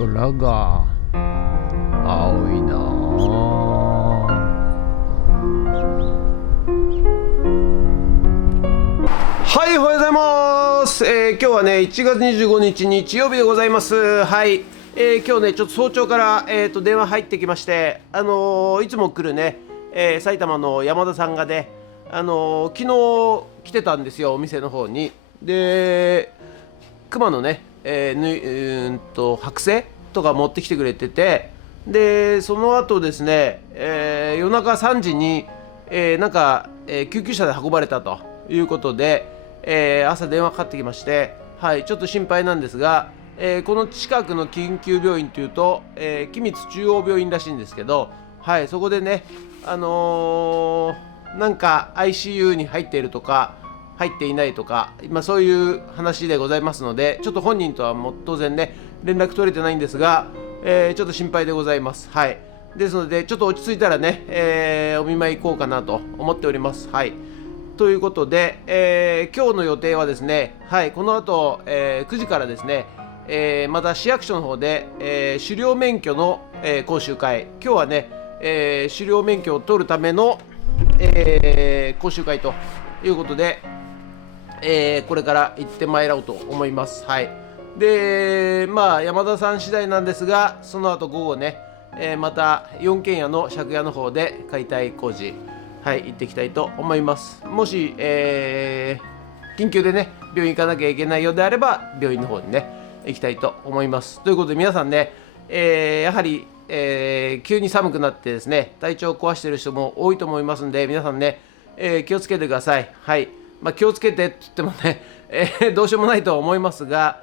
空が青いなはい、おはようございます。今日はね1月25日日曜日でございます。はい、今日ねちょっと早朝から、電話入ってきまして、いつも来るね、埼玉の山田さんがね、昨日来てたんですよ、お店の方に。で熊のね、剥製とか持ってきてくれてて、でその後ですね、夜中3時に、救急車で運ばれたということで、朝電話かかってきまして、はい、ちょっと心配なんですが、この近くの緊急病院というと、君津中央病院らしいんですけど、はい、そこでね、なんか ICU に入っているとか入っていないとか、そういう話でございますので、ちょっと本人とはもう当然ね連絡取れてないんですが、ちょっと心配でございます。はい、ですのでちょっと落ち着いたらね、お見舞い行こうかなと思っております。はい、ということで、今日の予定はですね、はい、この後、9時からですね、また市役所の方で、狩猟免許の、講習会、今日はね、狩猟免許を取るための、講習会ということで、これから行ってまいろうと思います。はい、で山田さん次第なんですが、その後午後ね、また4軒家の借家の方で解体工事、はい、行っていきたいと思います。もし、緊急でね病院行かなきゃいけないようであれば病院の方にね行きたいと思います。ということで皆さんね、やはり、急に寒くなってですね体調を壊している人も多いと思いますんで、皆さんね、気をつけてください。はい、気をつけてって言ってもね、どうしようもないとは思いますが、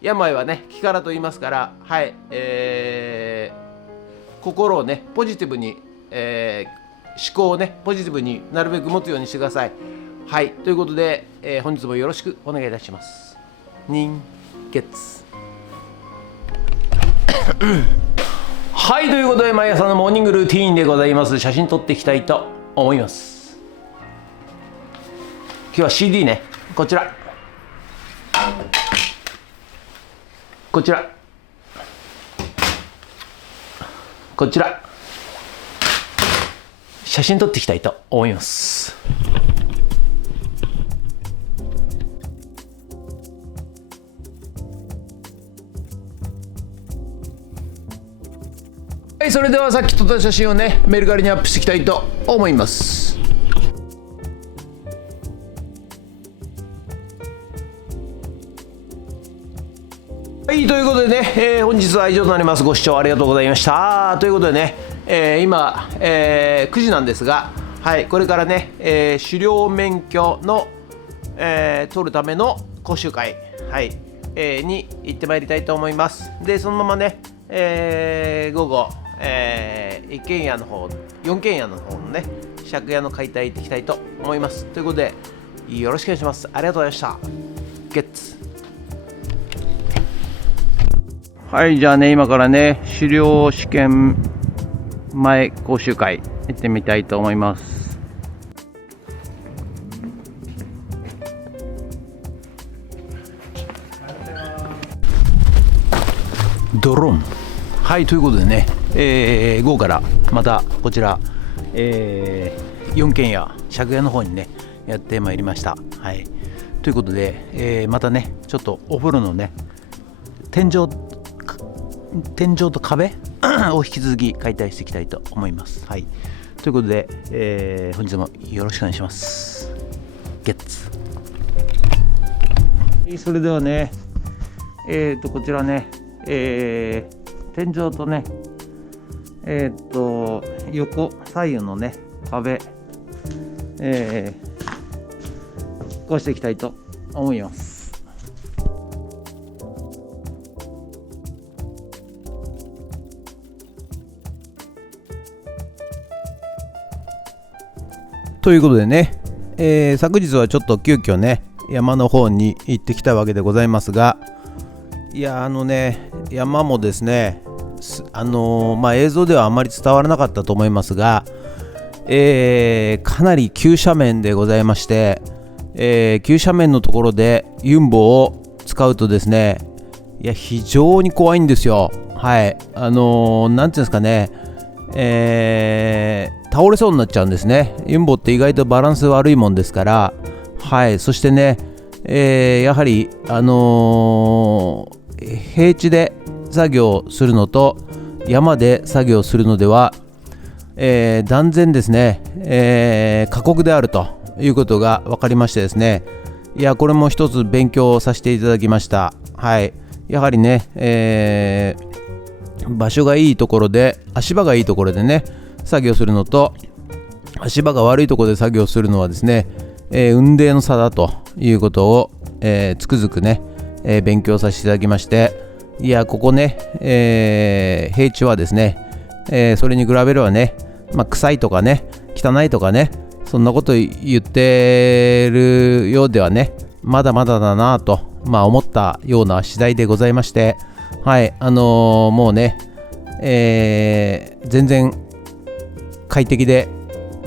病はね気からと言いますから、はい、心をねポジティブに、思考をねポジティブになるべく持つようにしてください。はい、ということで、本日もよろしくお願いいたします。人月はい、ということで毎朝のモーニングルーティーンでございます。写真撮っていきたいと思います。今日は CD ね、こちらこちらこちら写真撮っていきたいと思います。はい、それではさっき撮った写真をねメルカリにアップしていきたいと思います。はい、ということでね、本日は以上となります。ご視聴ありがとうございました。ということでね、今、9時なんですが、はい、これからね、狩猟免許の、取るための講習会、はい、に行ってまいりたいと思います。でそのままね、午後、一軒家の方、4軒家の方のね借家の解体行っていきたいと思います。ということでよろしくお願いします。ありがとうございました。ゲッツ。はい、じゃあね今からね狩猟試験前講習会行ってみたいと思います。ドローン。はい、ということでね、午後からまたこちら、4軒家借家の方にねやってまいりました。はい、ということで、またねちょっとお風呂のね天井と壁を引き続き解体していきたいと思います。はい、ということで、本日もよろしくお願いします。ゲッツ。それではね、こちらね、天井とね、横左右のね壁、こうしていきたいと思います。ということでね、昨日はちょっと急遽ね山の方に行ってきたわけでございますが、いや山もですね映像ではあまり伝わらなかったと思いますが、かなり急斜面でございまして、急斜面のところでユンボを使うとですね、いや非常に怖いんですよ。はい、なんていうんですかね、倒れそうになっちゃうんですね。ユンボって意外とバランス悪いもんですから、はい、そしてね、やはり平地で作業するのと山で作業するのでは、断然ですね、過酷であるということが分かりましてですね、いやこれも一つ勉強させていただきました。はい、やはりね、場所がいいところで、足場がいいところでね作業するのと、足場が悪いところで作業するのはですね、雲泥の差だということを、つくづくね、勉強させていただきまして、いやここね、平地はですね、それに比べればね、臭いとかね汚いとかね、そんなこと言ってるようではね、まだまだだなと、思ったような次第でございまして、はい、もうね、全然快適で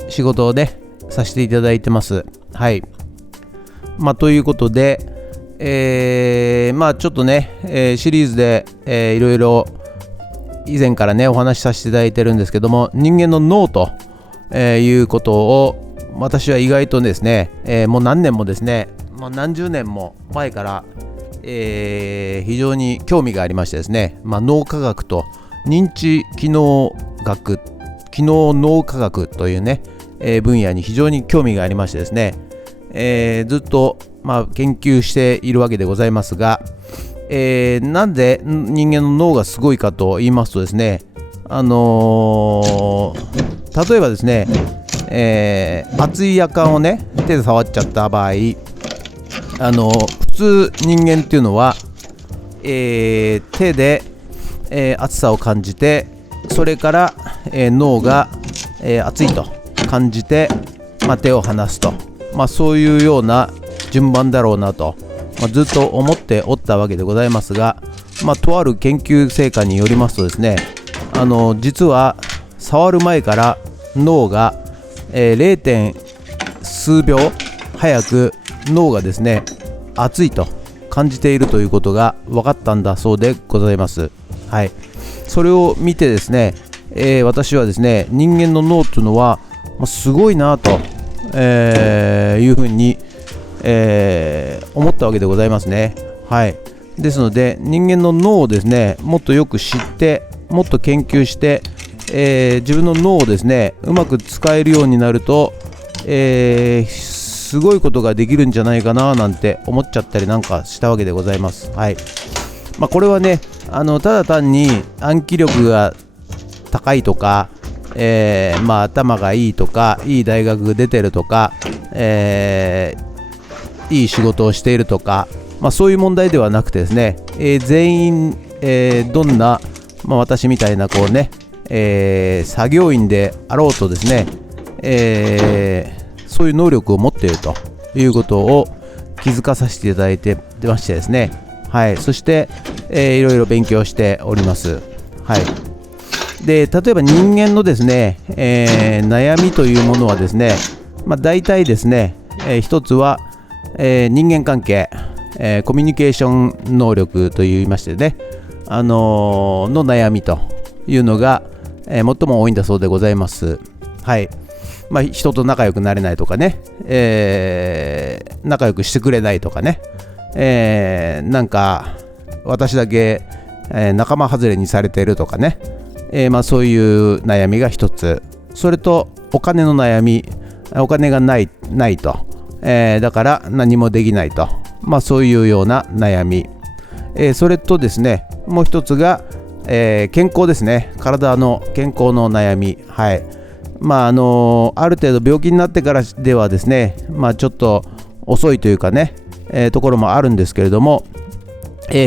仕事をねさせていただいてます。はい、ということで、ちょっとね、シリーズで、いろいろ以前からねお話しさせていただいてるんですけども、人間の脳と、いうことを私は意外とですね、もう何年もですね、何十年も前から、非常に興味がありましてですね、脳科学と認知機能学、機能脳科学というね、分野に非常に興味がありましてですね、ずっと、研究しているわけでございますが、なんで人間の脳がすごいかと言いますとですね、例えばですね、熱いやかんをね手で触っちゃった場合、普通人間っていうのは、手で、熱さを感じて、それから、脳が、熱いと感じて、手を離すと、そういうような順番だろうなと、ずっと思っておったわけでございますが、とある研究成果によりますとですね、実は触る前から脳が、0. 数秒早く脳がですね熱いと感じているということが分かったんだそうでございます。はい、それを見てですね、私はですね、人間の脳というのは、すごいなと、いうふうに、思ったわけでございますね。はい、ですので人間の脳をですねもっとよく知って、もっと研究して、自分の脳をですねうまく使えるようになると、すごいことができるんじゃないかななんて思っちゃったりなんかしたわけでございます。はい、これはね、ただ単に暗記力が高いとか、頭がいいとか、いい大学出てるとか、いい仕事をしているとか、そういう問題ではなくてですね、全員、どんな、私みたいなこうね、作業員であろうとですね、そういう能力を持っているということを気づかさせていただいてましてですね、はい、そして、いろいろ勉強しております。はい、で例えば人間のですね、悩みというものはですね、大体ですね、一つは、人間関係、コミュニケーション能力といいましてね、の悩みというのが、最も多いんだそうでございます。はい、人と仲良くなれないとかね、仲良くしてくれないとかね、なんか私だけ、仲間外れにされているとかね、そういう悩みが一つ。それとお金の悩み、お金がないと、だから何もできないと、そういうような悩み、それとですねもう一つが、健康ですね。体の健康の悩み。はい、ある程度病気になってからではですね、ちょっと遅いというかね、ところもあるんですけれども、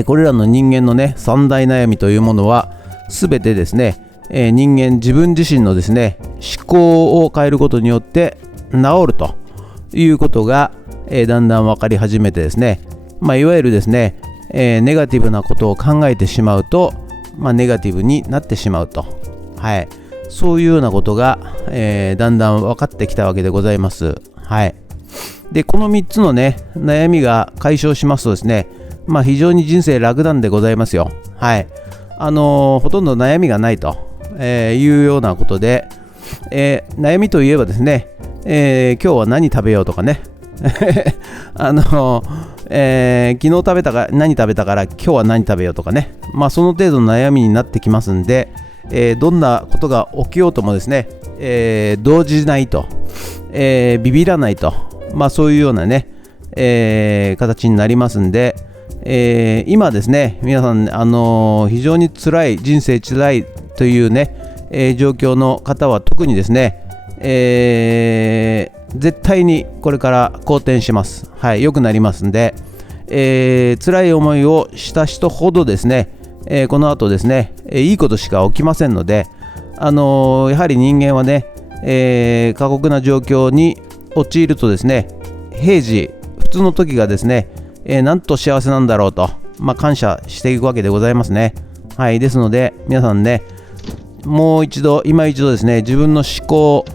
これらの人間のね三大悩みというものはすべてですね、人間自分自身のですね思考を変えることによって治るということが、だんだん分かり始めてですね、いわゆるですね、ネガティブなことを考えてしまうと、ネガティブになってしまうと、はい、そういうようなことが、だんだん分かってきたわけでございます。はい、でこの3つのね悩みが解消しますとですね、非常に人生楽なんでございますよ。はい。ほとんど悩みがないと、いうようなことで、悩みといえばですね、今日は何食べようとかね、昨日食べたから何食べたから今日は何食べようとかね、その程度の悩みになってきますんで、どんなことが起きようともですね、動じないと、ビビらないと、そういうようなね、形になりますんで、今ですね、皆さん、非常に辛い、人生辛いというね、状況の方は特にですね、絶対にこれから好転します。はい、良くなりますんで、辛い思いをした人ほどですね、この後ですね、いいことしか起きませんので、やはり人間はね、過酷な状況に陥るとですね、平時、普通の時がですね、なんと幸せなんだろうと、感謝していくわけでございますね。はい、ですので、皆さんね、もう一度、今一度ですね、自分の思考、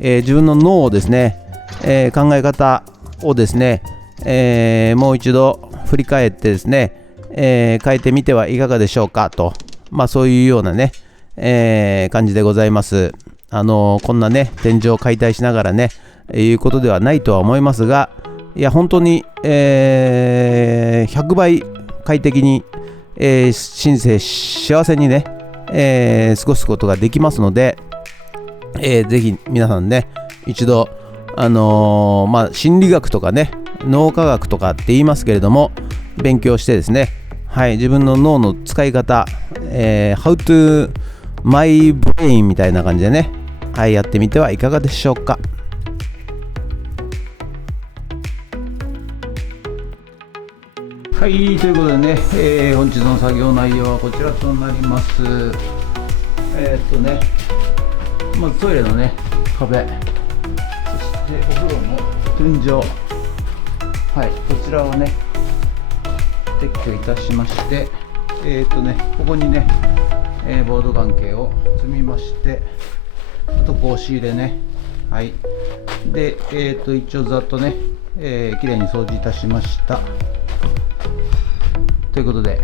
自分の脳をですね、考え方をですね、もう一度振り返ってですね、変えてみてはいかがでしょうかと、そういうようなね、感じでございます。こんなね、天井を解体しながらね、いうことではないとは思いますが、いや、本当に、100倍快適に、人生幸せにね、過ごすことができますので、ぜひ皆さんね、一度、心理学とかね、脳科学とかって言いますけれども、勉強してですね、はい、自分の脳の使い方、How to my brain みたいな感じでね、はい、やってみてはいかがでしょうか。はい、ということでね、本日の作業内容はこちらとなります。まずトイレのね、壁、そしてお風呂の天井、はい、こちらをね、撤去いたしまして、ここにね、ボード関係を積みまして、あと押し入れね、はい、で、一応ざっとね、きれいに掃除いたしました。ということで、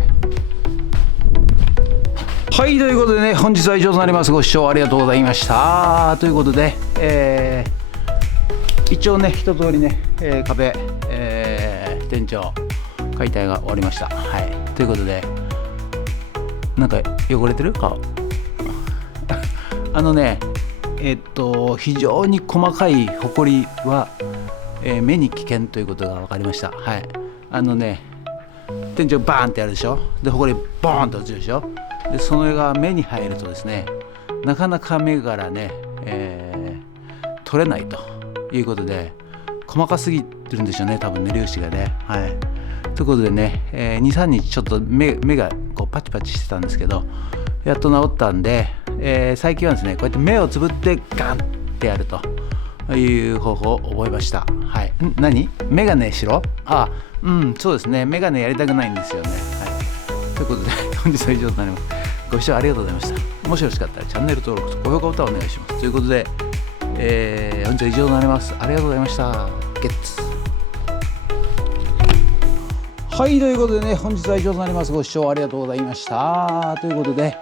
はい、ということでね、本日は以上となります。ご視聴ありがとうございました。ということで、一応ね、一通りね、壁、天井、解体が終わりました。はい、ということで、なんか汚れてるか非常に細かいホコリは、目に危険ということが分かりました。はい、天井バーンってやるでしょ。で、ホコリボーンと落ちるでしょ。で、その絵が目に入るとですね、なかなか目からね、取れないということで、細かすぎるんでしょうね、多分ね、粒子がね。はい、ということでね、2、3日ちょっと目がこうパチパチしてたんですけど、やっと治ったんで、最近はですね、こうやって目をつぶってガンってやるという方法を覚えました。はい、何？メガネしろ？そうですね、メガネやりたくないんですよね。はい、ということで、本日は以上となります。ご視聴ありがとうございました。もしよろしかったらチャンネル登録と高評価ボタンをお願いします。ということで、本日は以上となります。ありがとうございました。ゲッツ。はい、ということでね、本日は以上となります。ご視聴ありがとうございました。ということで、